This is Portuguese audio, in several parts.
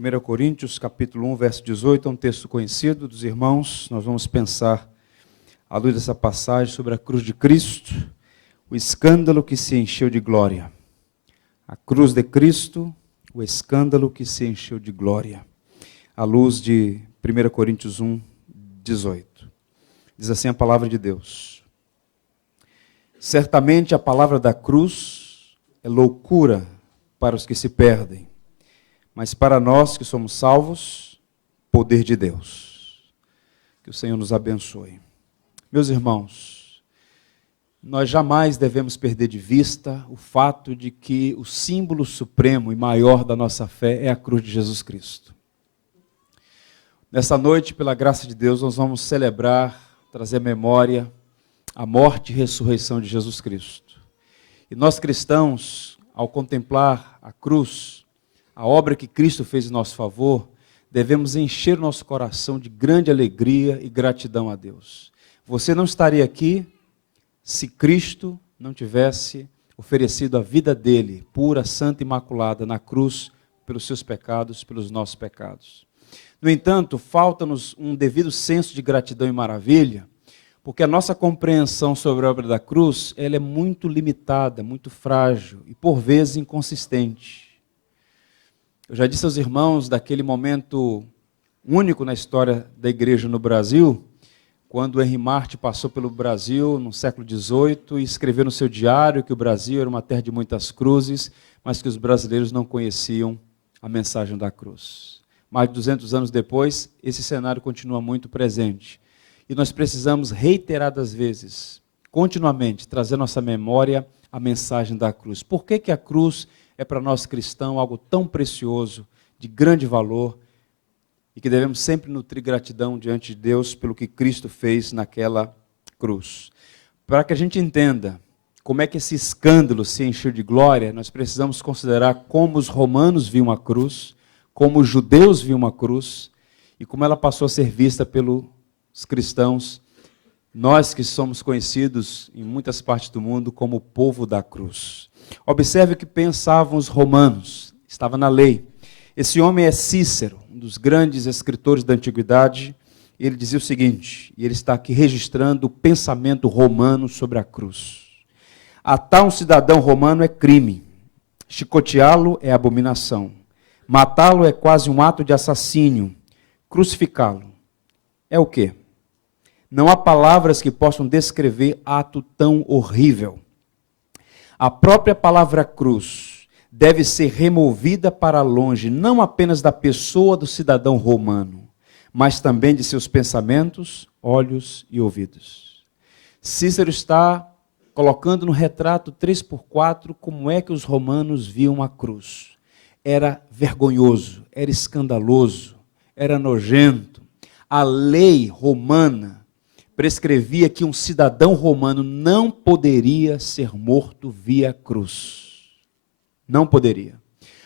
1 Coríntios, capítulo 1, verso 18, é um texto conhecido dos irmãos. Nós vamos pensar, à luz dessa passagem, sobre a cruz de Cristo, o escândalo que se encheu de glória. A cruz de Cristo, o escândalo que se encheu de glória. À luz de 1 Coríntios 1, 18. Diz assim a palavra de Deus. Certamente a palavra da cruz é loucura para os que se perdem, mas para nós que somos salvos, poder de Deus. Que o Senhor nos abençoe. Meus irmãos, nós jamais devemos perder de vista o fato de que o símbolo supremo e maior da nossa fé é a cruz de Jesus Cristo. Nessa noite, pela graça de Deus, nós vamos celebrar, trazer à memória a morte e ressurreição de Jesus Cristo. E nós cristãos, ao contemplar a cruz, a obra que Cristo fez em nosso favor, devemos encher o nosso coração de grande alegria e gratidão a Deus. Você não estaria aqui se Cristo não tivesse oferecido a vida dele, pura, santa e imaculada, na cruz, pelos seus pecados, pelos nossos pecados. No entanto, falta-nos um devido senso de gratidão e maravilha, porque a nossa compreensão sobre a obra da cruz, ela é muito limitada, muito frágil e por vezes inconsistente. Eu já disse aos irmãos daquele momento único na história da igreja no Brasil, quando Henri Martí passou pelo Brasil no século XVIII e escreveu no seu diário que o Brasil era uma terra de muitas cruzes, mas que os brasileiros não conheciam a mensagem da cruz. Mais de 200 anos depois, esse cenário continua muito presente. E nós precisamos reiteradas vezes, continuamente, trazer à nossa memória a mensagem da cruz. Por que a cruz é para nós cristãos algo tão precioso, de grande valor, e que devemos sempre nutrir gratidão diante de Deus pelo que Cristo fez naquela cruz. Para que a gente entenda como é que esse escândalo se encheu de glória, nós precisamos considerar como os romanos viam a cruz, como os judeus viam a cruz, e como ela passou a ser vista pelos cristãos, nós que somos conhecidos em muitas partes do mundo como o povo da cruz. Observe o que pensavam os romanos, estava na lei. Esse homem é Cícero, um dos grandes escritores da antiguidade. Ele dizia o seguinte, e ele está aqui registrando o pensamento romano sobre a cruz. Atar um cidadão romano é crime, chicoteá-lo é abominação, matá-lo é quase um ato de assassínio, crucificá-lo é o quê? Não há palavras que possam descrever ato tão horrível. A própria palavra cruz deve ser removida para longe, não apenas da pessoa do cidadão romano, mas também de seus pensamentos, olhos e ouvidos. Cícero está colocando no retrato 3x4 como é que os romanos viam a cruz. Era vergonhoso, era escandaloso, era nojento. A lei romana prescrevia que um cidadão romano não poderia ser morto via cruz. Não poderia.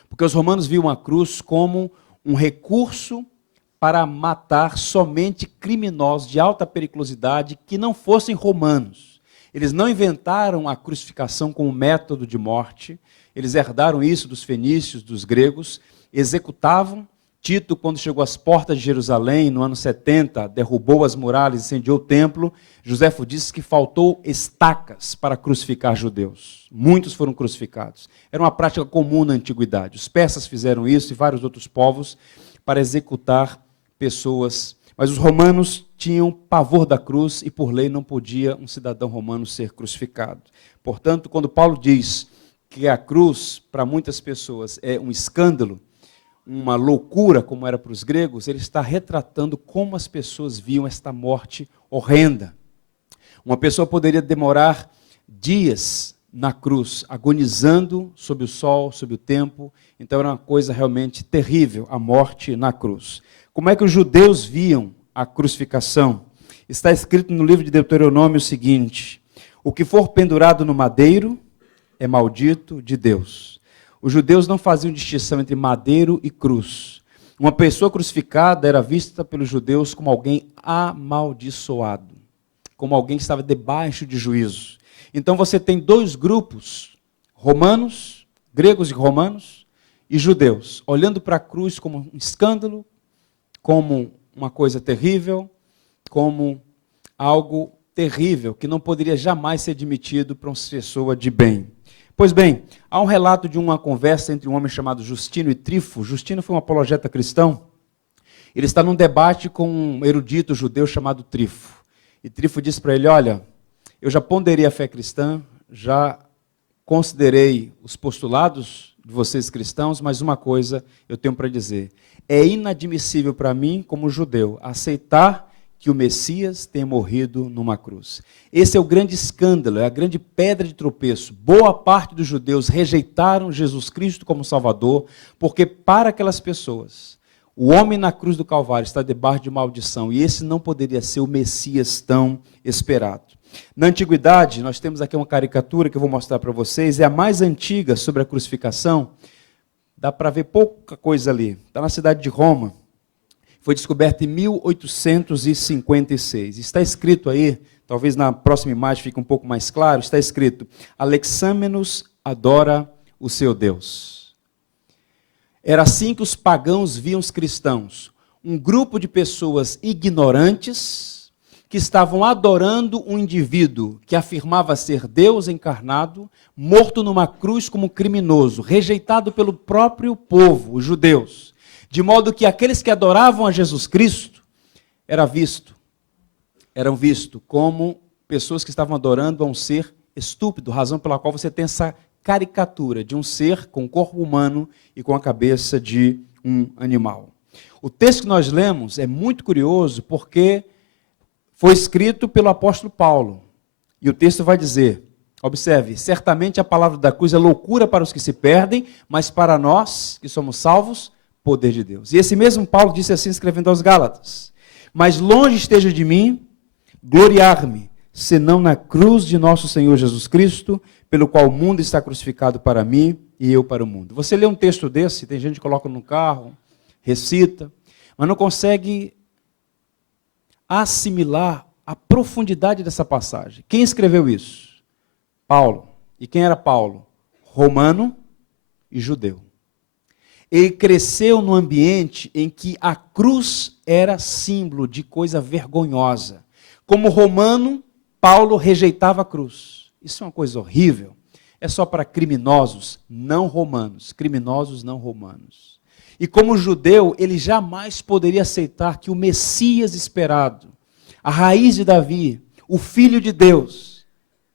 Porque os romanos viam a cruz como um recurso para matar somente criminosos de alta periculosidade que não fossem romanos. Eles não inventaram a crucificação como método de morte, eles herdaram isso dos fenícios, dos gregos, executavam. Tito, quando chegou às portas de Jerusalém, no ano 70, derrubou as muralhas, incendiou o templo. Joséfo disse que faltou estacas para crucificar judeus. Muitos foram crucificados. Era uma prática comum na antiguidade. Os persas fizeram isso e vários outros povos para executar pessoas. Mas os romanos tinham pavor da cruz e, por lei, não podia um cidadão romano ser crucificado. Portanto, quando Paulo diz que a cruz, para muitas pessoas, é um escândalo, uma loucura, como era para os gregos, ele está retratando como as pessoas viam esta morte horrenda. Uma pessoa poderia demorar dias na cruz, agonizando sob o sol, sob o tempo. Então era uma coisa realmente terrível, a morte na cruz. Como é que os judeus viam a crucificação? Está escrito no livro de Deuteronômio o seguinte: o que for pendurado no madeiro é maldito de Deus. Os judeus não faziam distinção entre madeiro e cruz. Uma pessoa crucificada era vista pelos judeus como alguém amaldiçoado, como alguém que estava debaixo de juízo. Então você tem dois grupos, romanos, gregos e romanos, e judeus, olhando para a cruz como um escândalo, como uma coisa terrível, como algo terrível, que não poderia jamais ser admitido para uma pessoa de bem. Pois bem, há um relato de uma conversa entre um homem chamado Justino e Trífo. Justino foi um apologeta cristão. Ele está num debate com um erudito judeu chamado Trífo. E Trífo diz para ele, olha, eu já ponderei a fé cristã, já considerei os postulados de vocês cristãos, mas uma coisa eu tenho para dizer. É inadmissível para mim, como judeu, aceitar que o Messias tenha morrido numa cruz. Esse é o grande escândalo, é a grande pedra de tropeço. Boa parte dos judeus rejeitaram Jesus Cristo como Salvador, porque para aquelas pessoas, o homem na cruz do Calvário está debaixo de maldição, e esse não poderia ser o Messias tão esperado. Na antiguidade, nós temos aqui uma caricatura que eu vou mostrar para vocês, é a mais antiga sobre a crucificação. Dá para ver pouca coisa ali. Está na cidade de Roma. Foi descoberta em 1856. Está escrito aí, talvez na próxima imagem fique um pouco mais claro, está escrito, Alexâmenos adora o seu Deus. Era assim que os pagãos viam os cristãos. Um grupo de pessoas ignorantes que estavam adorando um indivíduo que afirmava ser Deus encarnado, morto numa cruz como criminoso, rejeitado pelo próprio povo, os judeus. De modo que aqueles que adoravam a Jesus Cristo eram vistos como pessoas que estavam adorando a um ser estúpido, razão pela qual você tem essa caricatura de um ser com corpo humano e com a cabeça de um animal. O texto que nós lemos é muito curioso porque foi escrito pelo apóstolo Paulo. E o texto vai dizer, observe, certamente a palavra da cruz é loucura para os que se perdem, mas para nós que somos salvos, poder de Deus. E esse mesmo Paulo disse assim, escrevendo aos Gálatas, mas longe esteja de mim gloriar-me, senão na cruz de nosso Senhor Jesus Cristo, pelo qual o mundo está crucificado para mim e eu para o mundo. Você lê um texto desse, tem gente que coloca no carro, recita, mas não consegue assimilar a profundidade dessa passagem. Quem escreveu isso? Paulo. E quem era Paulo? Romano e judeu. Ele cresceu num ambiente em que a cruz era símbolo de coisa vergonhosa. Como romano, Paulo rejeitava a cruz. Isso é uma coisa horrível. É só para criminosos não romanos, criminosos não romanos. E como judeu, ele jamais poderia aceitar que o Messias esperado, a raiz de Davi, o Filho de Deus,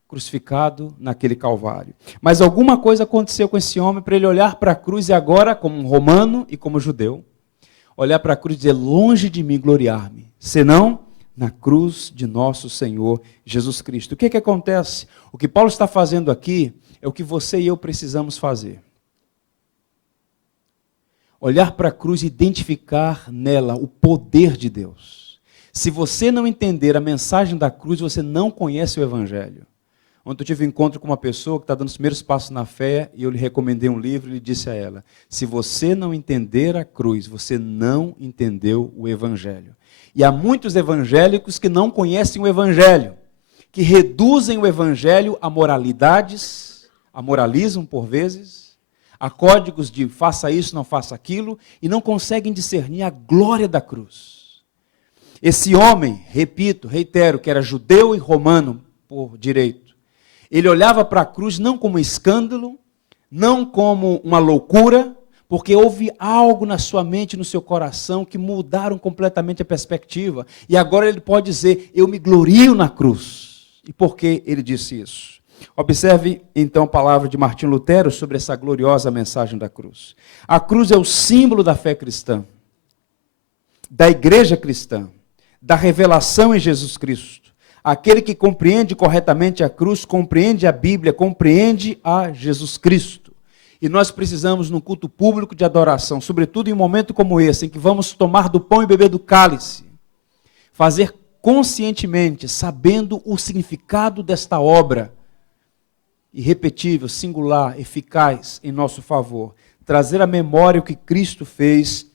crucificado naquele Calvário. Mas alguma coisa aconteceu com esse homem para ele olhar para a cruz e agora, como um romano e como judeu, olhar para a cruz e dizer, longe de mim gloriar-me, senão na cruz de nosso Senhor Jesus Cristo. O que acontece? O que Paulo está fazendo aqui é o que você e eu precisamos fazer. Olhar para a cruz e identificar nela o poder de Deus. Se você não entender a mensagem da cruz, você não conhece o Evangelho. Ontem eu tive um encontro com uma pessoa que está dando os primeiros passos na fé e eu lhe recomendei um livro e lhe disse a ela, se você não entender a cruz, você não entendeu o Evangelho. E há muitos evangélicos que não conhecem o Evangelho, que reduzem o Evangelho a moralidades, a moralismo por vezes, a códigos de faça isso, não faça aquilo, e não conseguem discernir a glória da cruz. Esse homem, repito, reitero, que era judeu e romano por direito, ele olhava para a cruz não como um escândalo, não como uma loucura, porque houve algo na sua mente, no seu coração, que mudaram completamente a perspectiva. E agora ele pode dizer, eu me glorio na cruz. E por que ele disse isso? Observe, então, a palavra de Martinho Lutero sobre essa gloriosa mensagem da cruz. A cruz é o símbolo da fé cristã, da igreja cristã, da revelação em Jesus Cristo. Aquele que compreende corretamente a cruz, compreende a Bíblia, compreende a Jesus Cristo. E nós precisamos, num culto público de adoração, sobretudo em um momento como esse, em que vamos tomar do pão e beber do cálice, fazer conscientemente, sabendo o significado desta obra, irrepetível, singular, eficaz em nosso favor, trazer à memória o que Cristo fez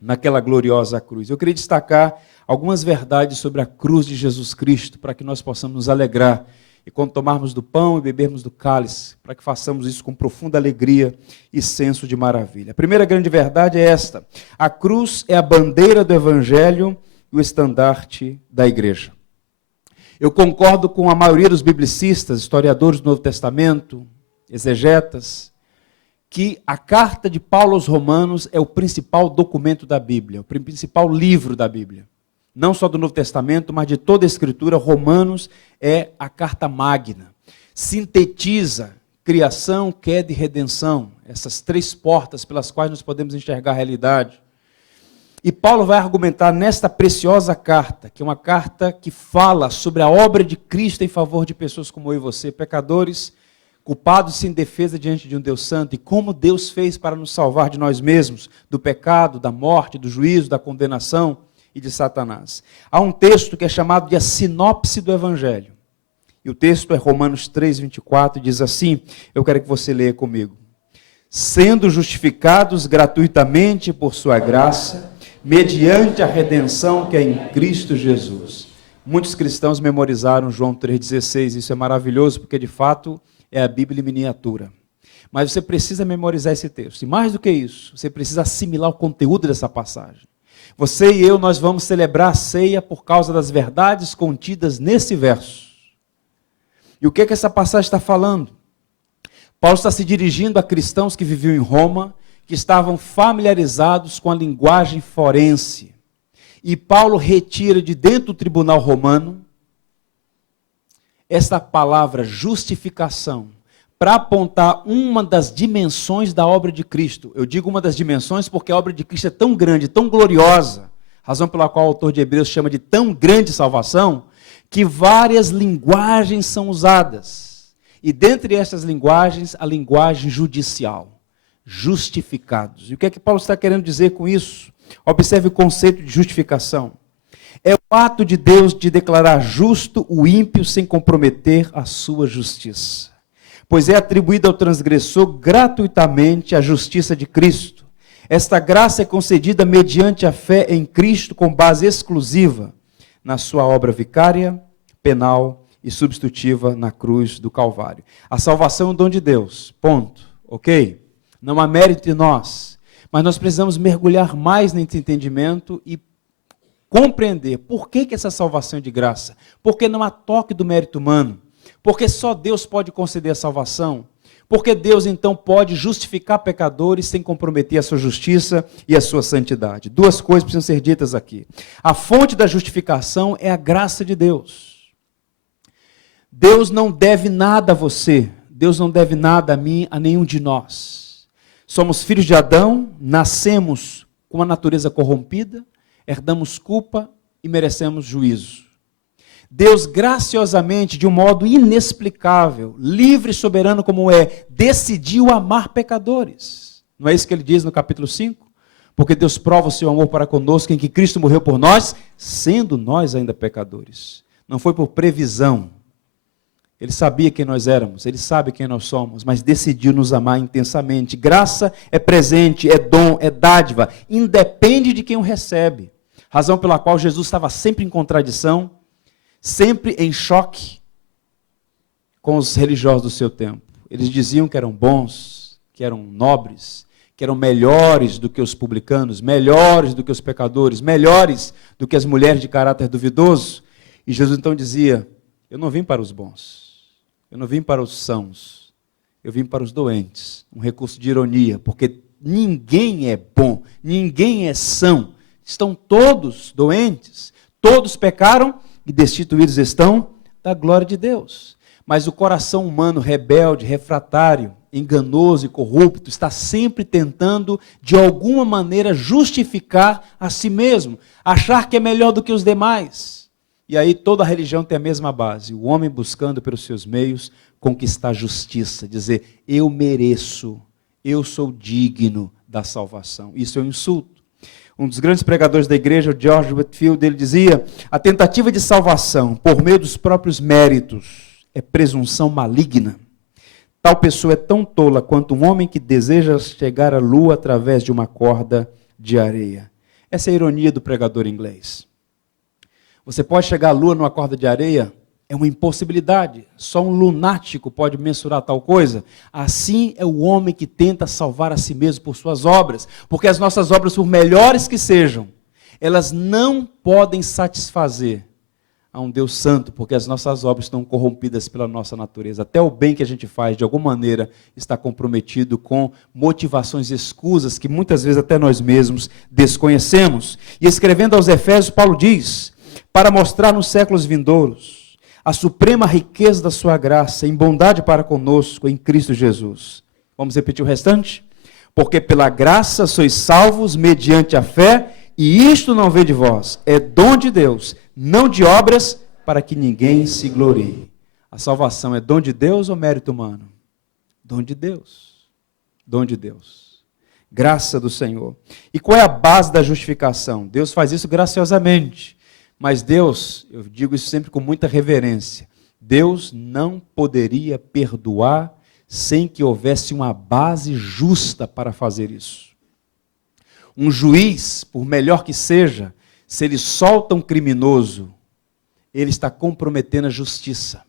naquela gloriosa cruz. Eu queria destacar algumas verdades sobre a cruz de Jesus Cristo, para que nós possamos nos alegrar. e quando tomarmos do pão e bebermos do cálice, para que façamos isso com profunda alegria e senso de maravilha. A primeira grande verdade é esta: a cruz é a bandeira do Evangelho e o estandarte da igreja. Eu concordo com a maioria dos biblicistas, historiadores do Novo Testamento, exegetas, que a carta de Paulo aos Romanos é o principal documento da Bíblia, o principal livro da Bíblia. Não só do Novo Testamento, mas de toda a Escritura. Romanos é a carta magna. Sintetiza criação, queda e redenção, essas três portas pelas quais nós podemos enxergar a realidade. E Paulo vai argumentar nesta preciosa carta, que é uma carta que fala sobre a obra de Cristo em favor de pessoas como eu e você, pecadores, culpados sem defesa diante de um Deus santo, e como Deus fez para nos salvar de nós mesmos, do pecado, da morte, do juízo, da condenação e de Satanás. Há um texto que é chamado de a sinopse do Evangelho. E o texto é Romanos 3, 24, e diz assim, eu quero que você leia comigo. Sendo justificados gratuitamente por sua graça, mediante a redenção que é em Cristo Jesus. Muitos cristãos memorizaram João 3,16, isso é maravilhoso, porque de fato é a Bíblia em miniatura. Mas você precisa memorizar esse texto. E mais do que isso, você precisa assimilar o conteúdo dessa passagem. Você e eu, nós vamos celebrar a ceia por causa das verdades contidas nesse verso. E o que é que essa passagem está falando? Paulo está se dirigindo a cristãos que viviam em Roma, que estavam familiarizados com a linguagem forense. E Paulo retira de dentro do tribunal romano esta palavra justificação, para apontar uma das dimensões da obra de Cristo. Eu digo uma das dimensões porque a obra de Cristo é tão grande, tão gloriosa, razão pela qual o autor de Hebreus chama de tão grande salvação, que várias linguagens são usadas. E dentre essas linguagens, a linguagem judicial. Justificados. E o que é que Paulo está querendo dizer com isso? Observe o conceito de justificação. É o ato de Deus de declarar justo o ímpio sem comprometer a sua justiça. Pois é atribuída ao transgressor gratuitamente a justiça de Cristo. Esta graça é concedida mediante a fé em Cristo com base exclusiva na sua obra vicária, penal e substitutiva na cruz do Calvário. A salvação é um dom de Deus, ponto, ok? Não há mérito em nós, mas nós precisamos mergulhar mais nesse entendimento e compreender por que essa salvação é de graça, porque não há toque do mérito humano, porque só Deus pode conceder a salvação, porque Deus então pode justificar pecadores sem comprometer a sua justiça e a sua santidade. Duas coisas precisam ser ditas aqui. A fonte da justificação é a graça de Deus. Deus não deve nada a você, Deus não deve nada a mim, a nenhum de nós. Somos filhos de Adão, nascemos com a natureza corrompida, herdamos culpa e merecemos juízo. Deus graciosamente, de um modo inexplicável, livre e soberano como é, decidiu amar pecadores. Não é isso que ele diz no capítulo 5? Porque Deus prova o seu amor para conosco em que Cristo morreu por nós, sendo nós ainda pecadores. Não foi por previsão. Ele sabia quem nós éramos, Ele sabe quem nós somos, mas decidiu nos amar intensamente. Graça é presente, é dom, é dádiva, independe de quem o recebe. Razão pela qual Jesus estava sempre em contradição, sempre em choque com os religiosos do seu tempo. Eles diziam que eram bons, que eram nobres, que eram melhores do que os publicanos, melhores do que os pecadores, melhores do que as mulheres de caráter duvidoso. E Jesus então dizia, eu não vim para os bons. Eu não vim para os sãos, eu vim para os doentes. Um recurso de ironia, porque ninguém é bom, ninguém é são. Estão todos doentes, todos pecaram e destituídos estão da glória de Deus. Mas o coração humano rebelde, refratário, enganoso e corrupto está sempre tentando, de alguma maneira, justificar a si mesmo, achar que é melhor do que os demais. E aí toda a religião tem a mesma base, o homem buscando pelos seus meios conquistar justiça, dizer, eu mereço, eu sou digno da salvação. Isso é um insulto. Um dos grandes pregadores da igreja, o George Whitefield, ele dizia, a tentativa de salvação por meio dos próprios méritos é presunção maligna. Tal pessoa é tão tola quanto um homem que deseja chegar à lua através de uma corda de areia. Essa é a ironia do pregador inglês. Você pode chegar à lua numa corda de areia É uma impossibilidade. Só um lunático pode mensurar tal coisa. Assim é o homem que tenta salvar a si mesmo por suas obras. Porque as nossas obras, por melhores que sejam, elas não podem satisfazer a um Deus santo, porque as nossas obras estão corrompidas pela nossa natureza. Até o bem que a gente faz, de alguma maneira, está comprometido com motivações escusas que muitas vezes até nós mesmos desconhecemos. E escrevendo aos Efésios, Paulo diz, para mostrar nos séculos vindouros a suprema riqueza da sua graça em bondade para conosco em Cristo Jesus. Vamos repetir o restante? Porque pela graça sois salvos mediante a fé, e isto não vem de vós, é dom de Deus, não de obras, para que ninguém se glorie. A salvação é dom de Deus ou mérito humano? Dom de Deus. Dom de Deus. Graça do Senhor. E qual é a base da justificação? Deus faz isso graciosamente. Mas Deus, eu digo isso sempre com muita reverência, Deus não poderia perdoar sem que houvesse uma base justa para fazer isso. Um juiz, por melhor que seja, se ele solta um criminoso, ele está comprometendo a justiça.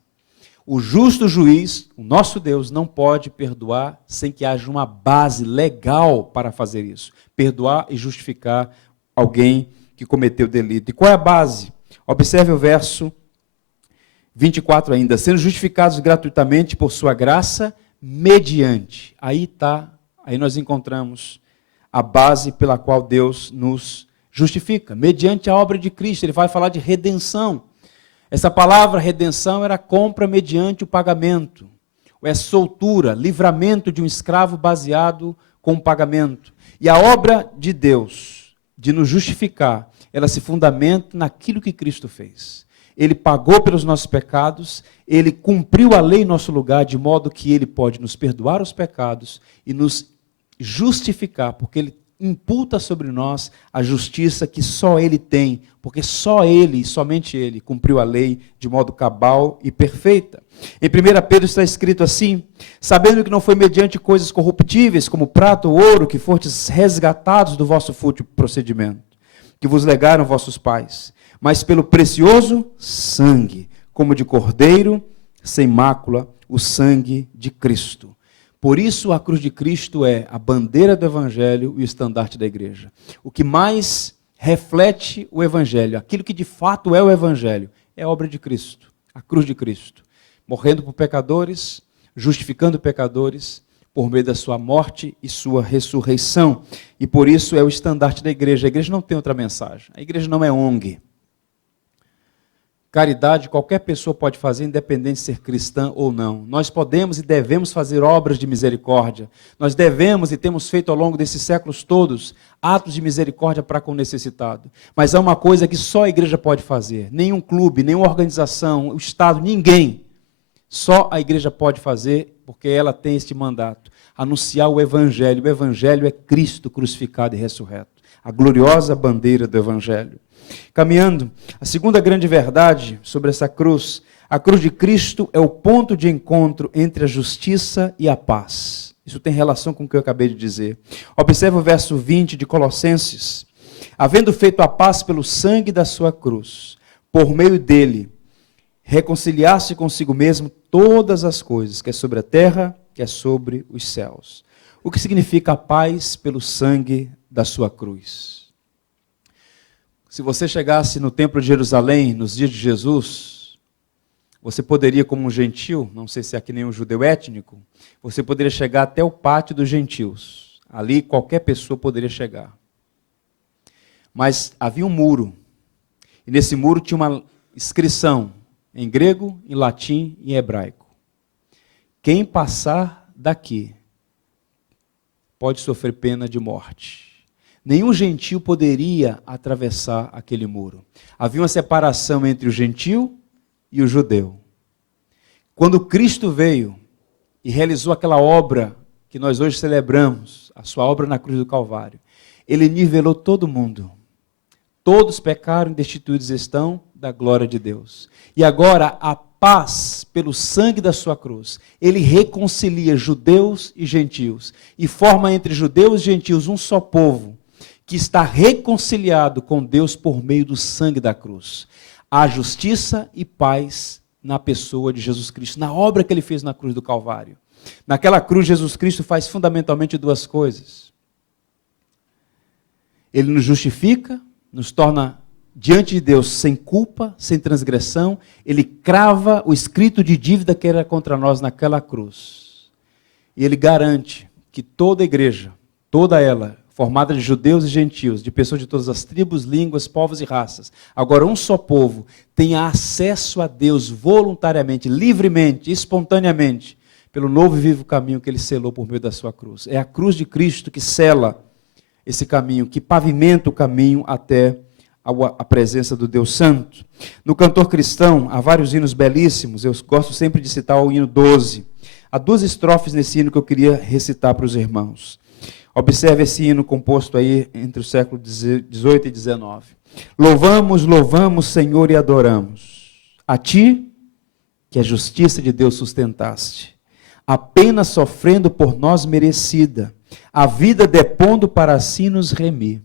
O justo juiz, o nosso Deus, não pode perdoar sem que haja uma base legal para fazer isso. Perdoar e justificar alguém que cometeu delito. E qual é a base? Observe o verso 24 ainda. Sendo justificados gratuitamente por sua graça, mediante. Aí nós encontramos a base pela qual Deus nos justifica. Mediante a obra de Cristo. Ele vai falar de redenção. Essa palavra redenção era compra mediante o pagamento. Ou é soltura, livramento de um escravo baseado com o pagamento. E a obra de Deus, de nos justificar, ela se fundamenta naquilo que Cristo fez. Ele pagou pelos nossos pecados, ele cumpriu a lei em nosso lugar, de modo que ele pode nos perdoar os pecados e nos justificar, porque ele imputa sobre nós a justiça que só ele tem, porque só ele, somente ele, cumpriu a lei de modo cabal e perfeita. Em 1 Pedro está escrito assim, sabendo que não foi mediante coisas corruptíveis, como prata ou ouro, que fostes resgatados do vosso fútil procedimento, que vos legaram vossos pais, mas pelo precioso sangue, como de cordeiro, sem mácula, o sangue de Cristo. Por isso a cruz de Cristo é a bandeira do Evangelho e o estandarte da igreja. O que mais reflete o Evangelho, aquilo que de fato é o Evangelho, é a obra de Cristo, a cruz de Cristo. Morrendo por pecadores, justificando pecadores, por meio da sua morte e sua ressurreição. E por isso é o estandarte da igreja. A igreja não tem outra mensagem. A igreja não é ONG. Caridade qualquer pessoa pode fazer, independente de ser cristã ou não. Nós podemos e devemos fazer obras de misericórdia. Nós devemos e temos feito ao longo desses séculos todos atos de misericórdia para com o necessitado. Mas há uma coisa que só a igreja pode fazer. Nenhum clube, nenhuma organização, o Estado, ninguém. Só a igreja pode fazer, porque ela tem este mandato. Anunciar o Evangelho. O Evangelho é Cristo crucificado e ressurreto. A gloriosa bandeira do Evangelho. Caminhando, a segunda grande verdade sobre essa cruz, a cruz de Cristo é o ponto de encontro entre a justiça e a paz. Isso tem relação com o que eu acabei de dizer. Observe o verso 20 de Colossenses. Havendo feito a paz pelo sangue da sua cruz, por meio dele, reconciliar-se consigo mesmo todas as coisas, quer sobre a terra, quer sobre os céus. O que significa a paz pelo sangue da sua cruz? Se você chegasse no templo de Jerusalém, nos dias de Jesus, você poderia, como um gentil, não sei se é que nem um judeu étnico, você poderia chegar até o pátio dos gentios. Ali qualquer pessoa poderia chegar. Mas havia um muro, e nesse muro tinha uma inscrição, em grego, em latim e em hebraico. Quem passar daqui pode sofrer pena de morte. Nenhum gentil poderia atravessar aquele muro. Havia uma separação entre o gentil e o judeu. Quando Cristo veio e realizou aquela obra que nós hoje celebramos, a sua obra na cruz do Calvário, ele nivelou todo mundo. Todos pecaram e destituídos estão da glória de Deus. E agora a paz pelo sangue da sua cruz, ele reconcilia judeus e gentios e forma entre judeus e gentios um só povo, que está reconciliado com Deus por meio do sangue da cruz. Há justiça e paz na pessoa de Jesus Cristo, na obra que ele fez na cruz do Calvário. Naquela cruz, Jesus Cristo faz fundamentalmente duas coisas. Ele nos justifica, nos torna diante de Deus sem culpa, sem transgressão. Ele crava o escrito de dívida que era contra nós naquela cruz. E ele garante que toda a igreja, toda ela, formada de judeus e gentios, de pessoas de todas as tribos, línguas, povos e raças, agora um só povo, tenha acesso a Deus voluntariamente, livremente, espontaneamente, pelo novo e vivo caminho que ele selou por meio da sua cruz. É a cruz de Cristo que sela esse caminho, que pavimenta o caminho até a presença do Deus Santo. No Cantor Cristão, há vários hinos belíssimos, eu gosto sempre de citar o hino 12. Há duas estrofes nesse hino que eu queria recitar para os irmãos. Observe esse hino composto aí entre o século XVIII e XIX. Louvamos, louvamos, Senhor, e adoramos a Ti, que a justiça de Deus sustentaste, a pena sofrendo por nós merecida, a vida depondo para si nos remir.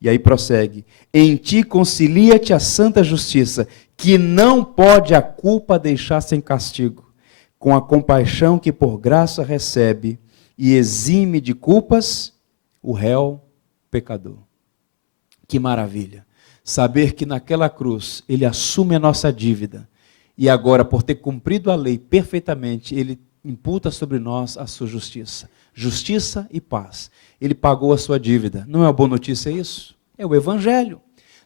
E aí prossegue, em Ti concilia-te a santa justiça, que não pode a culpa deixar sem castigo, com a compaixão que por graça recebe, e exime de culpas o réu pecador. Que maravilha! Saber que naquela cruz ele assume a nossa dívida e agora, por ter cumprido a lei perfeitamente, ele imputa sobre nós a sua justiça. Justiça e paz. Ele pagou a sua dívida. Não é uma boa notícia isso? É o Evangelho.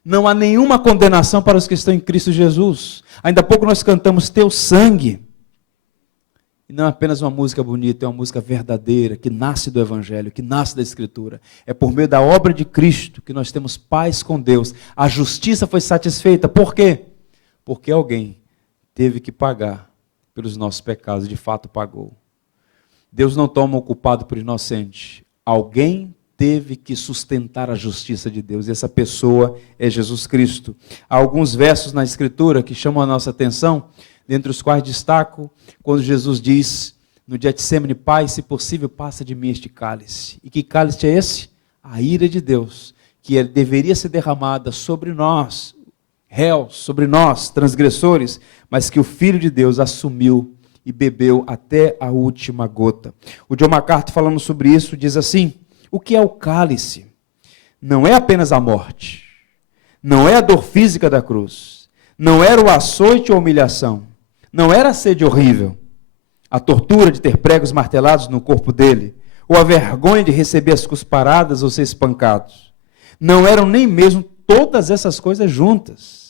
Não há nenhuma condenação para os que estão em Cristo Jesus. Ainda há pouco nós cantamos Teu sangue. E não é apenas uma música bonita, é uma música verdadeira, que nasce do Evangelho, que nasce da Escritura. É por meio da obra de Cristo que nós temos paz com Deus. A justiça foi satisfeita. Por quê? Porque alguém teve que pagar pelos nossos pecados, de fato pagou. Deus não toma o culpado por inocente. Alguém teve que sustentar a justiça de Deus. E essa pessoa é Jesus Cristo. Há alguns versos na Escritura que chamam a nossa atenção, dentre os quais destaco quando Jesus diz no Getsemane, Pai, se possível, passa de mim este cálice. E que cálice é esse? A ira de Deus, que deveria ser derramada sobre nós, réus, sobre nós, transgressores, mas que o Filho de Deus assumiu e bebeu até a última gota. O John MacArthur, falando sobre isso, diz assim, o que é o cálice? Não é apenas a morte, não é a dor física da cruz, não era o açoite ou a humilhação, não era a sede horrível, a tortura de ter pregos martelados no corpo dele, ou a vergonha de receber as cusparadas ou ser espancado. Não eram nem mesmo todas essas coisas juntas.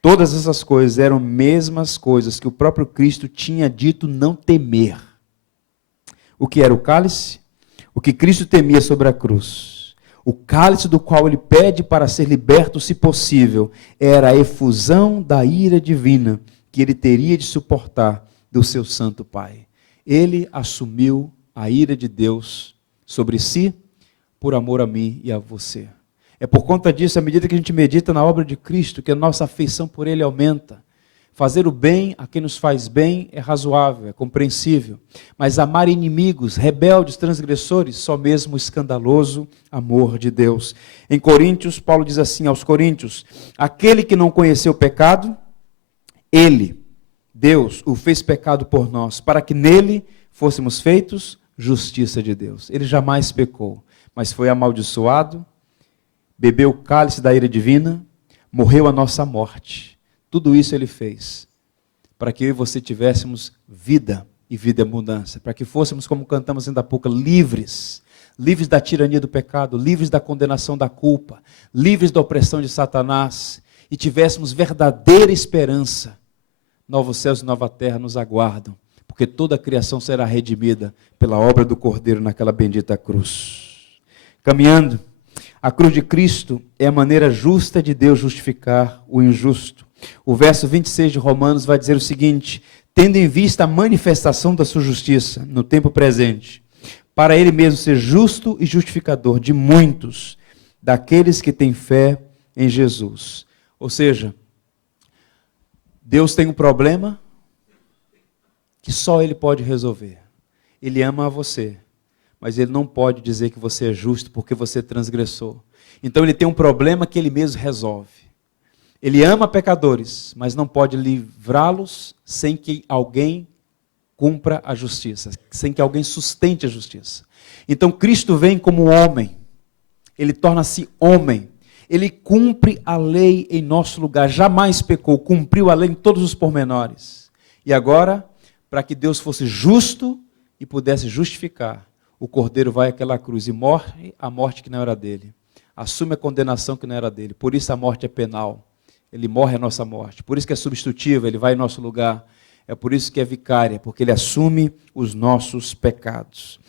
Todas essas coisas eram mesmas coisas que o próprio Cristo tinha dito não temer. O que era o cálice? O que Cristo temia sobre a cruz. O cálice do qual ele pede para ser liberto, se possível, era a efusão da ira divina que ele teria de suportar do seu santo Pai. Ele assumiu a ira de Deus sobre si por amor a mim e a você. É por conta disso, à medida que a gente medita na obra de Cristo, que a nossa afeição por Ele aumenta. Fazer o bem a quem nos faz bem é razoável, é compreensível. Mas amar inimigos, rebeldes, transgressores, só mesmo o escandaloso amor de Deus. Em Coríntios, Paulo diz assim aos Coríntios, aquele que não conheceu o pecado, Ele, Deus, o fez pecado por nós, para que nele fôssemos feitos justiça de Deus. Ele jamais pecou, mas foi amaldiçoado, bebeu o cálice da ira divina, morreu a nossa morte. Tudo isso ele fez para que eu e você tivéssemos vida e vida em abundância, para que fôssemos, como cantamos ainda há pouco, livres da tirania do pecado, livres da condenação da culpa, livres da opressão de Satanás e tivéssemos verdadeira esperança. Novos céus e nova terra nos aguardam, porque toda a criação será redimida pela obra do Cordeiro naquela bendita cruz. Caminhando, a cruz de Cristo é a maneira justa de Deus justificar o injusto. O verso 26 de Romanos vai dizer o seguinte, tendo em vista a manifestação da sua justiça no tempo presente, para ele mesmo ser justo e justificador de muitos, daqueles que têm fé em Jesus. Ou seja, Deus tem um problema que só Ele pode resolver. Ele ama a você, mas Ele não pode dizer que você é justo porque você transgressou. Então Ele tem um problema que Ele mesmo resolve. Ele ama pecadores, mas não pode livrá-los sem que alguém cumpra a justiça, sem que alguém sustente a justiça. Então Cristo vem como homem, ele torna-se homem, ele cumpre a lei em nosso lugar, jamais pecou, cumpriu a lei em todos os pormenores. E agora, para que Deus fosse justo e pudesse justificar, o Cordeiro vai àquela cruz e morre a morte que não era dele, assume a condenação que não era dele, por isso a morte é penal, ele morre a nossa morte, por isso que é substitutiva, ele vai em nosso lugar, é por isso que é vicária, porque ele assume os nossos pecados.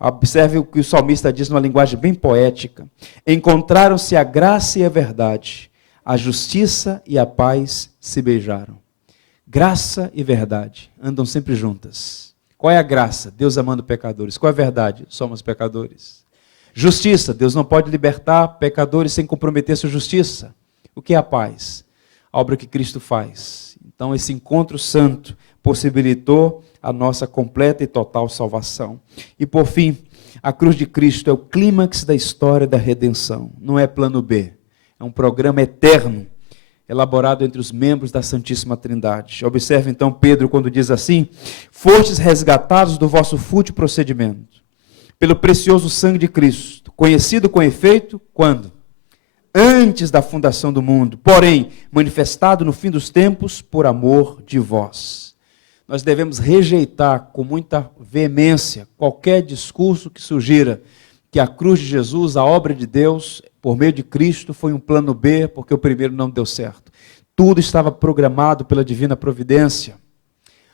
Observe o que o salmista diz numa linguagem bem poética. Encontraram-se a graça e a verdade, a justiça e a paz se beijaram. Graça e verdade andam sempre juntas. Qual é a graça? Deus amando pecadores. Qual é a verdade? Somos pecadores. Justiça, Deus não pode libertar pecadores sem comprometer sua justiça. O que é a paz? A obra que Cristo faz. Então esse encontro santo possibilitou a nossa completa e total salvação. E por fim, a cruz de Cristo é o clímax da história da redenção. Não é plano B, é um programa eterno, elaborado entre os membros da Santíssima Trindade. Observe então Pedro quando diz assim: fostes resgatados do vosso fútil procedimento, pelo precioso sangue de Cristo, conhecido com efeito, quando? Antes da fundação do mundo, porém, manifestado no fim dos tempos, por amor de vós. Nós devemos rejeitar com muita veemência qualquer discurso que sugira que a cruz de Jesus, a obra de Deus, por meio de Cristo, foi um plano B, porque o primeiro não deu certo. Tudo estava programado pela divina providência.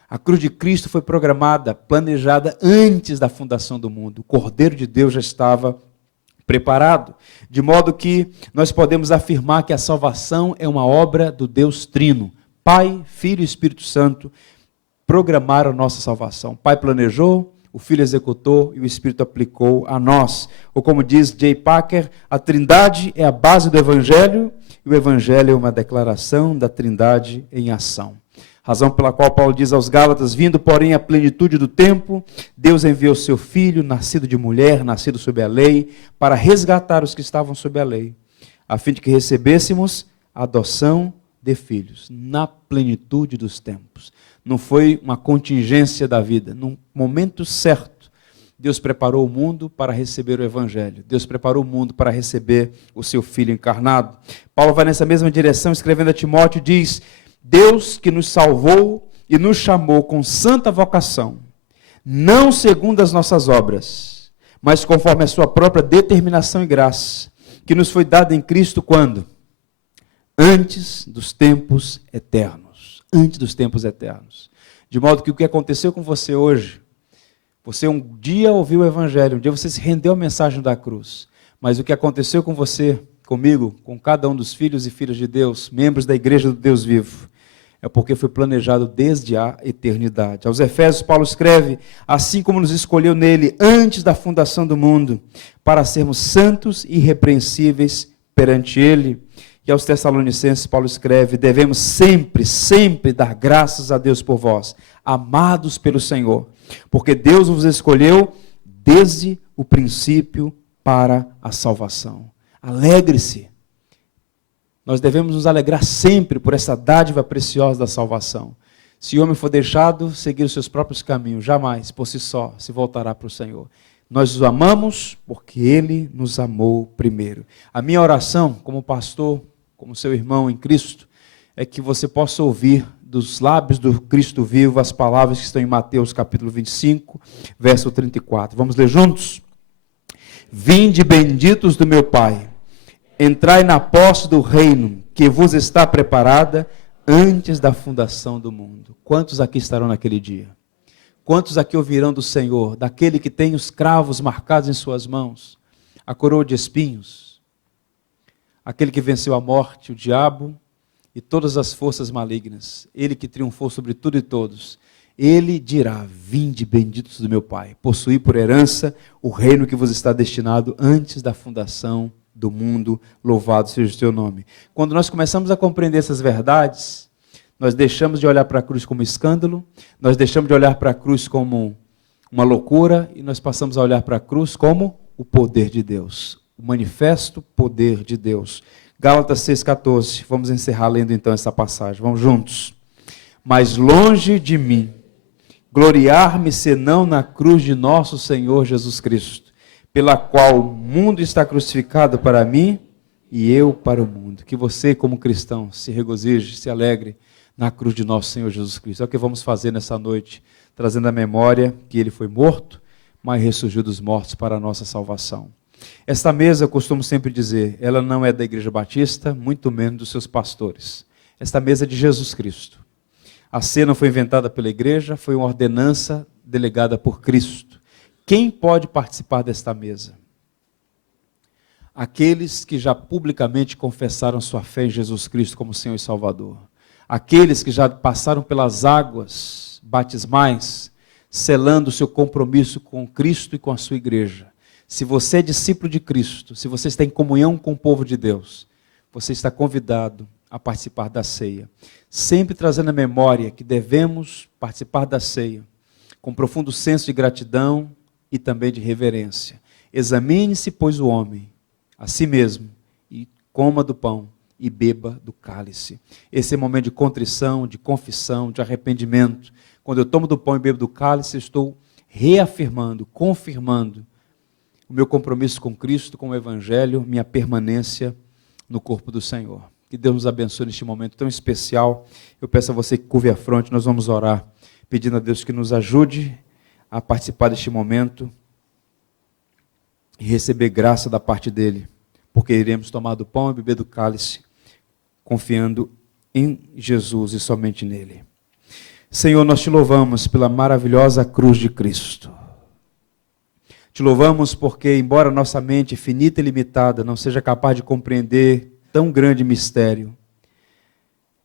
A cruz de Cristo foi programada, planejada antes da fundação do mundo. O Cordeiro de Deus já estava preparado, de modo que nós podemos afirmar que a salvação é uma obra do Deus Trino. Pai, Filho e Espírito Santo programaram a nossa salvação. O Pai planejou, o Filho executou e o Espírito aplicou a nós. Ou como diz J. Packer, a Trindade é a base do Evangelho e o Evangelho é uma declaração da Trindade em ação. Razão pela qual Paulo diz aos Gálatas: vindo, porém, à plenitude do tempo, Deus enviou seu Filho, nascido de mulher, nascido sob a lei, para resgatar os que estavam sob a lei, a fim de que recebêssemos a adoção de filhos, na plenitude dos tempos. Não foi uma contingência da vida. Num momento certo, Deus preparou o mundo para receber o Evangelho. Deus preparou o mundo para receber o seu Filho encarnado. Paulo vai nessa mesma direção, escrevendo a Timóteo, diz: Deus que nos salvou e nos chamou com santa vocação, não segundo as nossas obras, mas conforme a sua própria determinação e graça, que nos foi dada em Cristo quando? Antes dos tempos eternos. Antes dos tempos eternos. De modo que o que aconteceu com você hoje, você um dia ouviu o Evangelho, um dia você se rendeu à mensagem da cruz, mas o que aconteceu com você, comigo, com cada um dos filhos e filhas de Deus, membros da Igreja do Deus vivo, é porque foi planejado desde a eternidade. Aos Efésios, Paulo escreve: assim como nos escolheu nele antes da fundação do mundo, para sermos santos e irrepreensíveis perante ele. E aos Tessalonicenses, Paulo escreve: devemos sempre, sempre dar graças a Deus por vós, amados pelo Senhor, porque Deus vos escolheu desde o princípio para a salvação. Alegre-se. Nós devemos nos alegrar sempre por essa dádiva preciosa da salvação. Se o homem for deixado seguir os seus próprios caminhos, jamais, por si só, se voltará para o Senhor. Nós o amamos porque Ele nos amou primeiro. A minha oração, como pastor, como seu irmão em Cristo, é que você possa ouvir dos lábios do Cristo vivo as palavras que estão em Mateus capítulo 25, verso 34. Vamos ler juntos? Vinde benditos do meu Pai, entrai na posse do reino que vos está preparada antes da fundação do mundo. Quantos aqui estarão naquele dia? Quantos aqui ouvirão do Senhor, daquele que tem os cravos marcados em suas mãos, a coroa de espinhos, aquele que venceu a morte, o diabo e todas as forças malignas, ele que triunfou sobre tudo e todos, ele dirá: vinde benditos do meu Pai, possuí por herança o reino que vos está destinado antes da fundação do mundo, louvado seja o teu nome. Quando nós começamos a compreender essas verdades, nós deixamos de olhar para a cruz como escândalo, nós deixamos de olhar para a cruz como uma loucura e nós passamos a olhar para a cruz como o poder de Deus. O manifesto poder de Deus. Gálatas 6,14. Vamos encerrar lendo então essa passagem. Vamos juntos. Mas longe de mim gloriar-me senão na cruz de nosso Senhor Jesus Cristo, pela qual o mundo está crucificado para mim e eu para o mundo. Que você, como cristão, se regozije, se alegre na cruz de nosso Senhor Jesus Cristo. É o que vamos fazer nessa noite, trazendo à memória que ele foi morto, mas ressurgiu dos mortos para a nossa salvação. Esta mesa, eu costumo sempre dizer, ela não é da Igreja Batista, muito menos dos seus pastores. Esta mesa é de Jesus Cristo. A ceia não foi inventada pela igreja, foi uma ordenança delegada por Cristo. Quem pode participar desta mesa? Aqueles que já publicamente confessaram sua fé em Jesus Cristo como Senhor e Salvador. Aqueles que já passaram pelas águas batismais, selando o seu compromisso com Cristo e com a sua igreja. Se você é discípulo de Cristo, se você está em comunhão com o povo de Deus, você está convidado a participar da ceia. Sempre trazendo a memória que devemos participar da ceia com profundo senso de gratidão e também de reverência. Examine-se, pois, o homem a si mesmo e coma do pão e beba do cálice. Esse é o momento de contrição, de confissão, de arrependimento. Quando eu tomo do pão e bebo do cálice, eu estou reafirmando, confirmando o meu compromisso com Cristo, com o Evangelho, minha permanência no corpo do Senhor. Que Deus nos abençoe neste momento tão especial. Eu peço a você que curve a fronte, nós vamos orar, pedindo a Deus que nos ajude a participar deste momento e receber graça da parte dEle, porque iremos tomar do pão e beber do cálice, confiando em Jesus e somente nele. Senhor, nós te louvamos pela maravilhosa cruz de Cristo. Te louvamos porque, embora nossa mente finita e limitada não seja capaz de compreender tão grande mistério,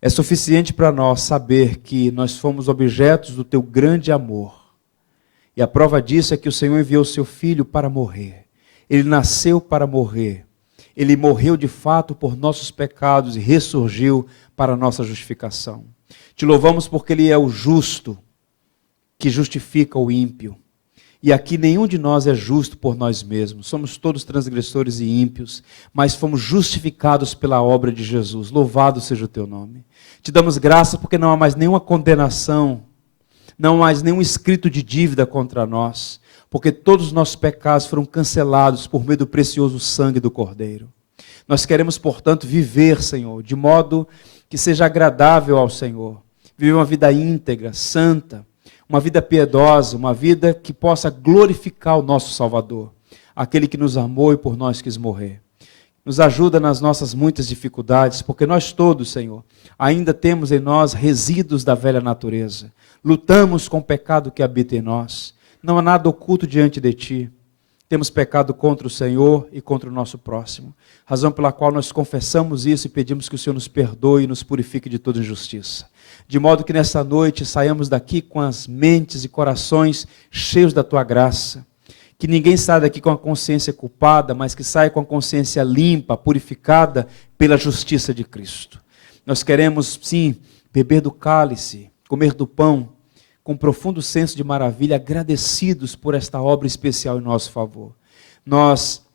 é suficiente para nós saber que nós fomos objetos do teu grande amor. E a prova disso é que o Senhor enviou o seu Filho para morrer. Ele nasceu para morrer. Ele morreu de fato por nossos pecados e ressurgiu para a nossa justificação. Te louvamos porque Ele é o justo que justifica o ímpio. E aqui nenhum de nós é justo por nós mesmos. Somos todos transgressores e ímpios, mas fomos justificados pela obra de Jesus. Louvado seja o teu nome. Te damos graça porque não há mais nenhuma condenação, não há mais nenhum escrito de dívida contra nós, porque todos os nossos pecados foram cancelados por meio do precioso sangue do Cordeiro. Nós queremos, portanto, viver, Senhor, de modo que seja agradável ao Senhor. Viver uma vida íntegra, santa, uma vida piedosa, uma vida que possa glorificar o nosso Salvador, aquele que nos amou e por nós quis morrer. Nos ajuda nas nossas muitas dificuldades, porque nós todos, Senhor, ainda temos em nós resíduos da velha natureza. Lutamos com o pecado que habita em nós. Não há nada oculto diante de Ti. Temos pecado contra o Senhor e contra o nosso próximo. Razão pela qual nós confessamos isso e pedimos que o Senhor nos perdoe e nos purifique de toda injustiça. De modo que nesta noite saiamos daqui com as mentes e corações cheios da Tua graça. Que ninguém saia daqui com a consciência culpada, mas que saia com a consciência limpa, purificada pela justiça de Cristo. Nós queremos, sim, beber do cálice, comer do pão, com profundo senso de maravilha, agradecidos por esta obra especial em nosso favor. Nós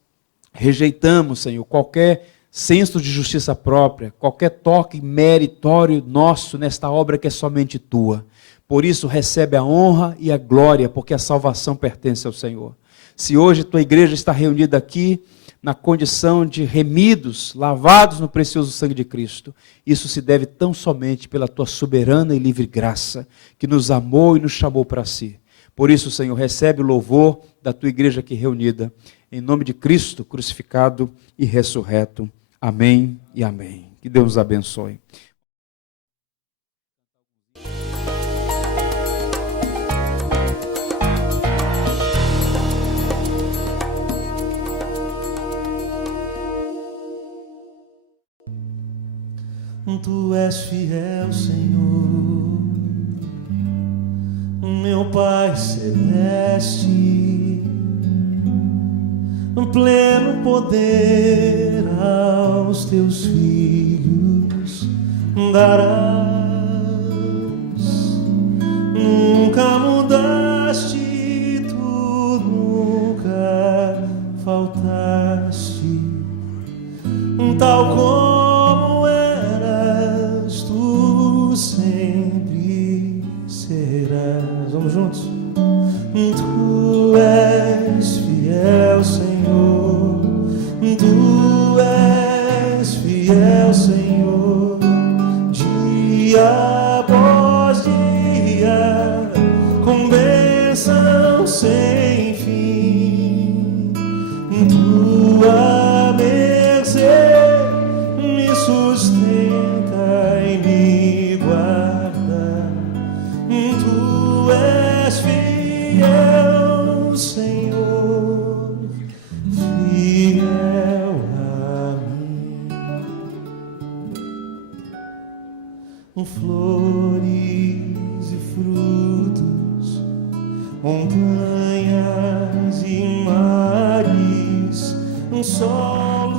rejeitamos, Senhor, qualquer senso de justiça própria, qualquer toque meritório nosso nesta obra que é somente Tua. Por isso, recebe a honra e a glória, porque a salvação pertence ao Senhor. Se hoje Tua igreja está reunida aqui, na condição de remidos, lavados no precioso sangue de Cristo, isso se deve tão somente pela Tua soberana e livre graça, que nos amou e nos chamou para si. Por isso, Senhor, recebe o louvor da Tua igreja aqui reunida, em nome de Cristo, crucificado e ressurreto. Amém e amém. Que Deus nos abençoe. Tu és fiel, Senhor, meu Pai celeste, pleno poder aos teus filhos darás. Nunca mudaste, tu nunca faltaste, tal como fiel Senhor, dia após dia, com bênção sem fim. Tua mercê me sustenta e me guarda. Tu és fiel, Senhor, fiel a mim. Flores e frutos, montanhas e mares, sol